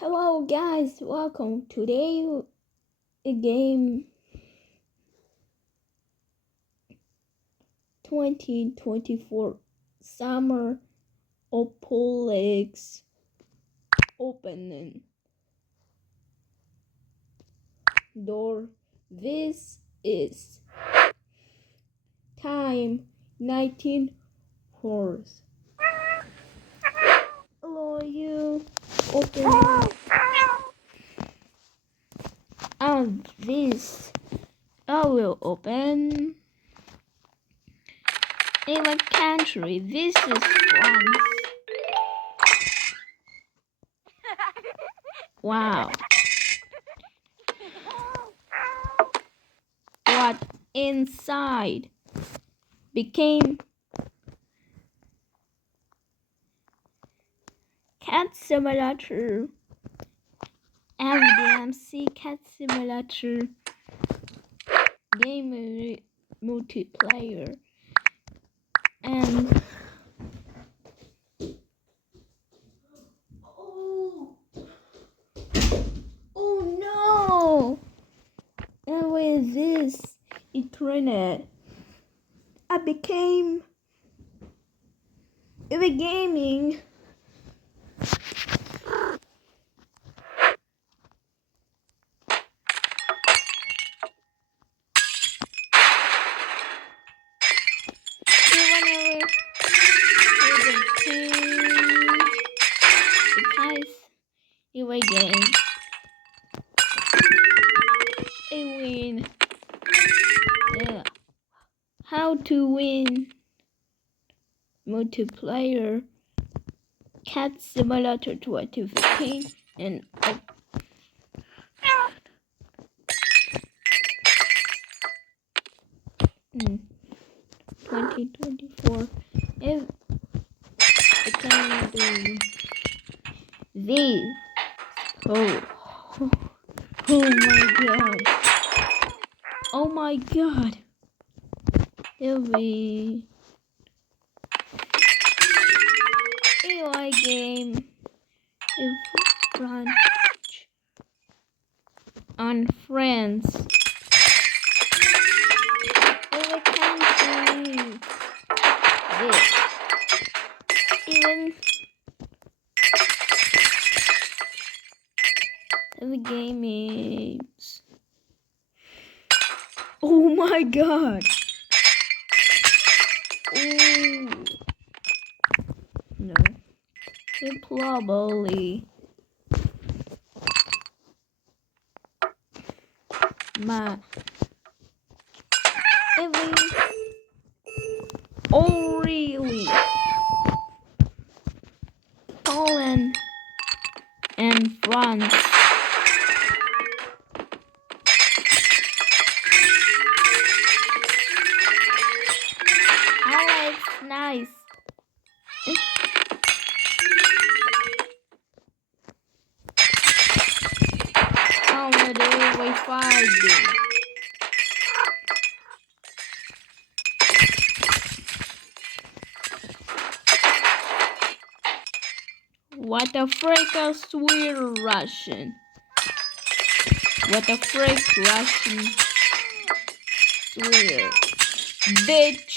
Hello guys, welcome. Today a game 2024 Summer Olympics opening door. This is time 19 hours. Hello you open and this I will open in a country. This is France. Wow. What inside became Cat Simulator, FDMC Cat Simulator game multiplayer, and oh no! And with this internet, I became in the gaming. Anyway, game. A win. Yeah. How to win multiplayer Cat Simulator 2015 and 2024. If I can do this. Oh my god. Oh my god. It'll be a game in French on France. I can't do this. Even the game is. Oh my god. Ooh. No. It probably my every oh really Poland and France. Oh, it's nice. Oh, we're doing Wi-Fi. What the frick a sweet Russian? What the frick Russian swear? Bitch.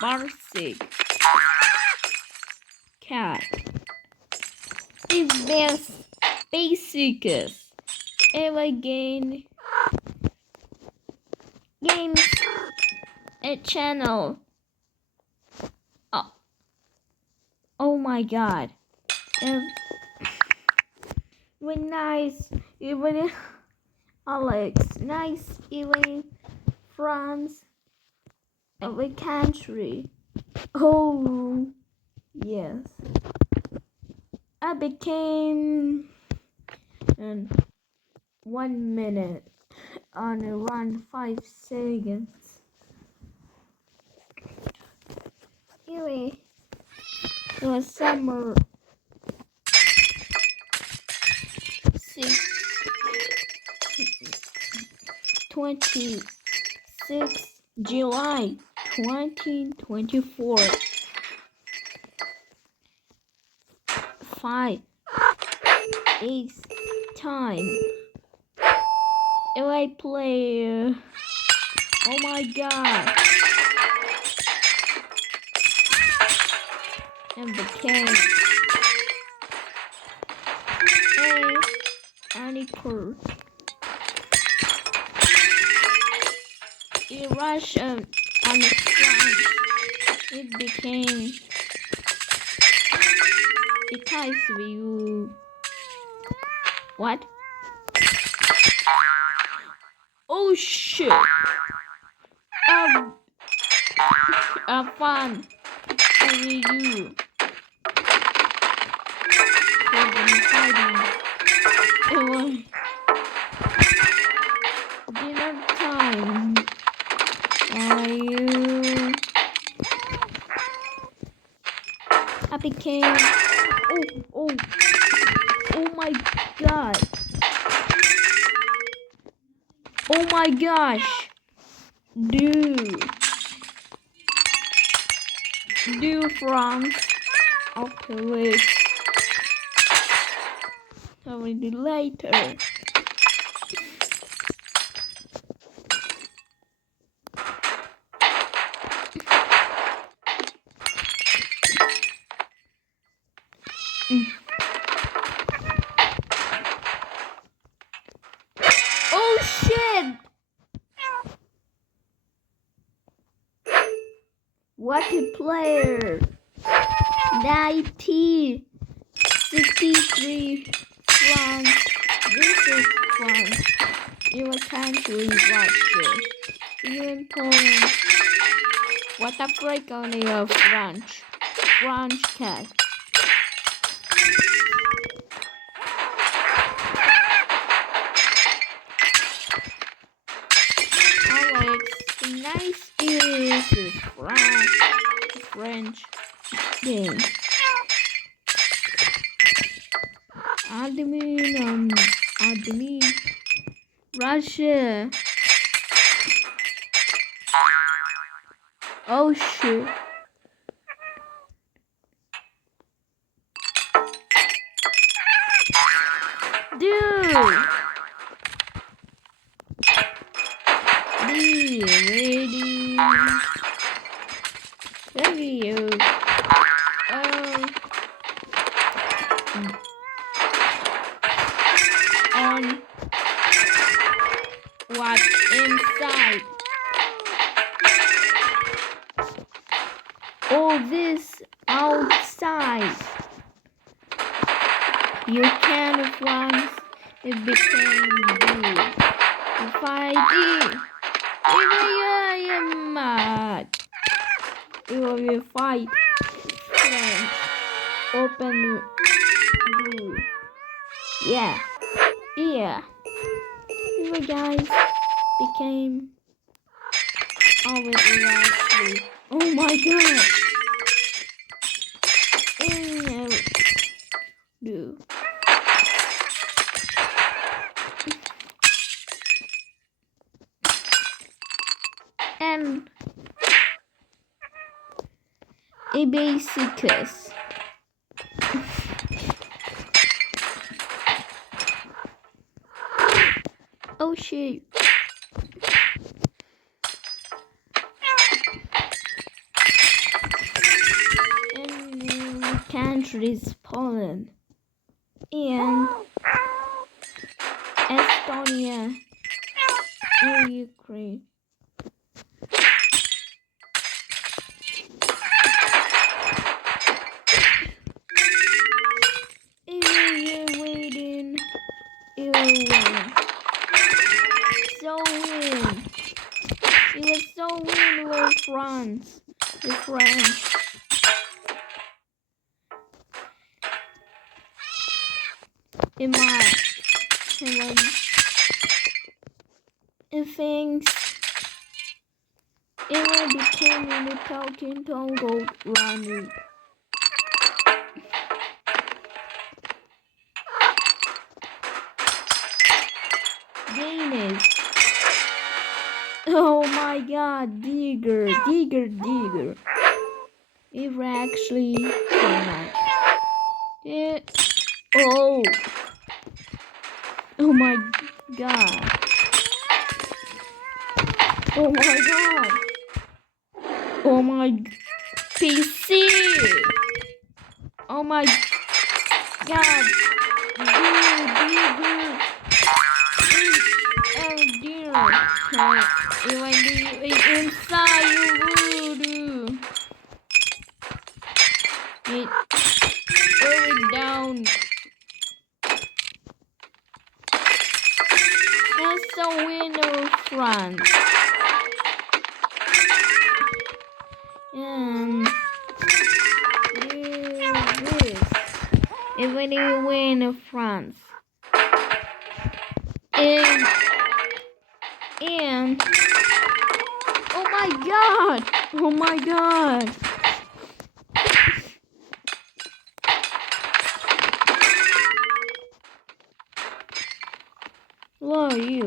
Barsic. Cat. Is best basicest ever gain games a channel. Oh my god. When nice even Alex, nice even France, every country. Oh yes. I became in 1 minute on around 5 seconds. Anyway, it was summer 26 July 2024. 5 is time. LA player. Oh my god. And became a unequal. He rushed on the front. It became a kite view. What? Oh shit! Fun. Only you. It was dinner time. Are you? I became. Oh my god. Oh my gosh. Dude, France. Okay, wait. Already later. Oh shit! What a player! 1963 France. This is France. Your country Russia. Even Poland. What a freak on your French. French cat. Alex, nice is French game. Admin, Russia. Oh shit. Dude. Be ready. There you go. On what's inside. All this outside. You can't once it became blue. If I did, I am mad. It will be fight. Franch. Open blue. Yeah. You guys became always blue. Oh my god. Blue. And a basicus. Oh shit. And country is Poland and Estonia and Ukraine. You're waiting. You win. So win. It was so win with France. The French. In my things. It will become in the talking Tongo running. Danish. Oh my god, digger. It actually so nice. Yeah. Oh. Oh my god. Oh my god. Oh my PC. Oh my god. Dude. Oh dear. When you inside you voodoo. It going down. That's the winner, France. And this is when you win France. And oh my god! Oh my god! Who are you?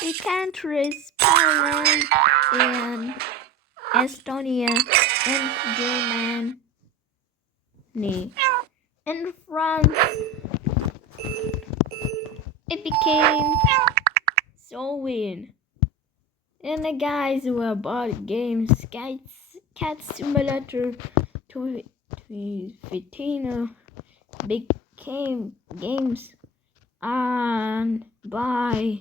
The countries Poland and Estonia and Germany and France. It became so weird. And the guys who bought games, Cat Simulator 2015 became games and by